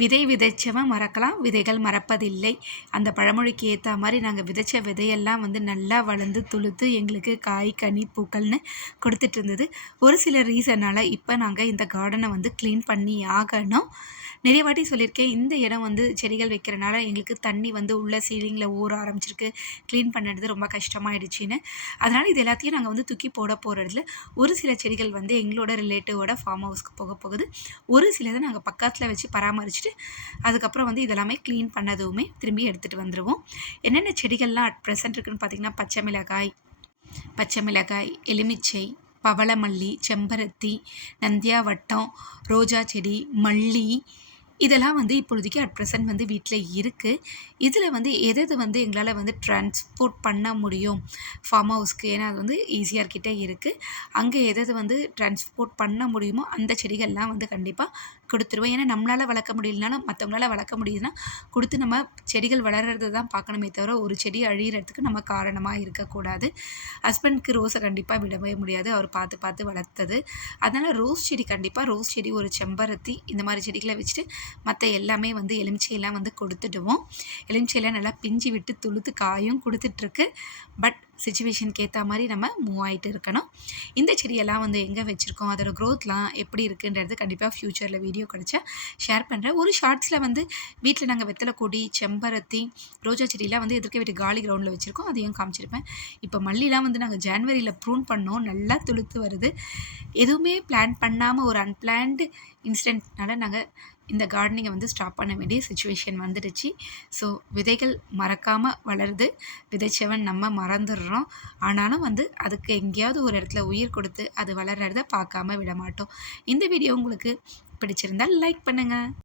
விதை விதைச்சவன் மறக்கலாம், விதைகள் மறப்பதில்லை. அந்த பழமொழிக்கு ஏற்ற மாதிரி நாங்கள் விதைச்ச விதையெல்லாம் வந்து நல்லா வளர்ந்து துளுத்து எங்களுக்கு காய் கனி பூக்கள்னு கொடுத்துட்டு இருந்தது. ஒரு சில ரீசனால் இப்போ நாங்கள் இந்த கார்டனை வந்து க்ளீன் பண்ணி ஆகணும். நிறைய வாட்டி சொல்லியிருக்கேன், இந்த இடம் வந்து செடிகள் வைக்கிறனால எங்களுக்கு தண்ணி வந்து உள்ள சீலிங்கில் ஊற ஆரம்பிச்சிருக்கு, க்ளீன் பண்ணுறது ரொம்ப கஷ்டமாயிடுச்சின்னு. அதனால் இது எல்லாத்தையும் நாங்கள் வந்து தூக்கி போட போகிறதில்ல. ஒரு சில செடிகள் வந்து எங்களோட ரிலேட்டிவோட ஃபார்ம் ஹவுஸ்க்கு போக போகுது. ஒரு சிலதை நாங்கள் பக்கத்தில் வச்சு பராமரிச்சுட்டு அதுக்கப்புறம் வந்து இதெல்லாமே க்ளீன் பண்ணதுமே திரும்பி எடுத்துகிட்டு வந்துடுவோம். என்னென்ன செடிகள்லாம் அட் ப்ரெசென்ட் இருக்குதுன்னு பார்த்திங்கன்னா, பச்சை மிளகாய், எலுமிச்சை, பவளமல்லி, செம்பருத்தி, நந்தியாவட்டம், ரோஜா செடி, மல்லி, இதெல்லாம் வந்து இப்பொழுதைக்கு அட் ப்ரெசென்ட் வந்து வீட்டில் இருக்குது. இதில் வந்து எது வந்து எங்களால் வந்து ட்ரான்ஸ்போர்ட் பண்ண முடியும் ஃபார்ம் ஹவுஸ்க்கு, ஏன்னா அது வந்து ஈஸியார்கிட்ட இருக்குது. அங்கே எது வந்து ட்ரான்ஸ்போர்ட் பண்ண முடியுமோ அந்த செடிகள்லாம் வந்து கண்டிப்பாக கொடுத்துருவோம். ஏன்னா நம்மளால் வளர்க்க முடியலனாலும் மற்றவங்களால் வளர்க்க முடியுதுன்னா கொடுத்து நம்ம செடிகள் வளர்கிறது தான் பார்க்கணுமே தவிர ஒரு செடி அழிகிறதுக்கு நம்ம காரணமாக இருக்கக்கூடாது. ஹஸ்பண்ட்க்கு ரோஸை கண்டிப்பாக விடவே முடியாது, அவர் பார்த்து பார்த்து வளர்த்தது. அதனால் ரோஸ் செடி கண்டிப்பாக, ரோஸ் செடி, ஒரு செம்பருத்தி, இந்த மாதிரி செடிகளை வச்சுட்டு மற்ற எல்லாமே வந்து எலுமிச்சையெல்லாம் வந்து கொடுத்துடுவோம். எலுமிச்சையெல்லாம் நல்லா பிஞ்சு விட்டு துளுத்து காயும் கொடுத்துட்ருக்கு. பட் சிச்சுவேஷனுக்கு ஏற்ற மாதிரி நம்ம மூவ் ஆகிட்டு இருக்கணும். இந்த செடியெல்லாம் வந்து எங்கே வச்சுருக்கோம், அதோட க்ரோத்லாம் எப்படி இருக்குன்றது கண்டிப்பாக ஃப்யூச்சரில் வீடியோ கிடச்சா ஷேர் பண்ணுறேன். ஒரு ஷார்ட்ஸில் வந்து வீட்டில் நாங்கள் வெத்தலை கொடி, செம்பருத்தி, ரோஜா செடியெலாம் வந்து எதிர்க்க வீட்டு காலி கிரவுண்டில் வச்சுருக்கோம், அதையும் காமிச்சிருப்பேன். இப்போ மல்லிலாம் வந்து நாங்கள் ஜான்வரியில் ப்ரூன் பண்ணோம், நல்லா துளுத்து வருது. எதுவுமே பிளான் பண்ணாமல் ஒரு அன்பிளான்டு இன்சிடென்ட்னால நாங்கள் இந்த கார்டனிங்கை வந்து ஸ்டாப் பண்ண வேண்டிய சிச்சுவேஷன் வந்துடுச்சு. ஸோ விதைகள் மறக்காமல் வளருது, விதைச்சவன் நம்ம மறந்துடுறோம். ஆனாலும் வந்து அதுக்கு எங்கேயாவது ஒரு இடத்துல உயிர் கொடுத்து அது வளர்கிறத பார்க்காம விட மாட்டோம். இந்த வீடியோ உங்களுக்கு பிடிச்சிருந்தால் லைக் பண்ணுங்கள்.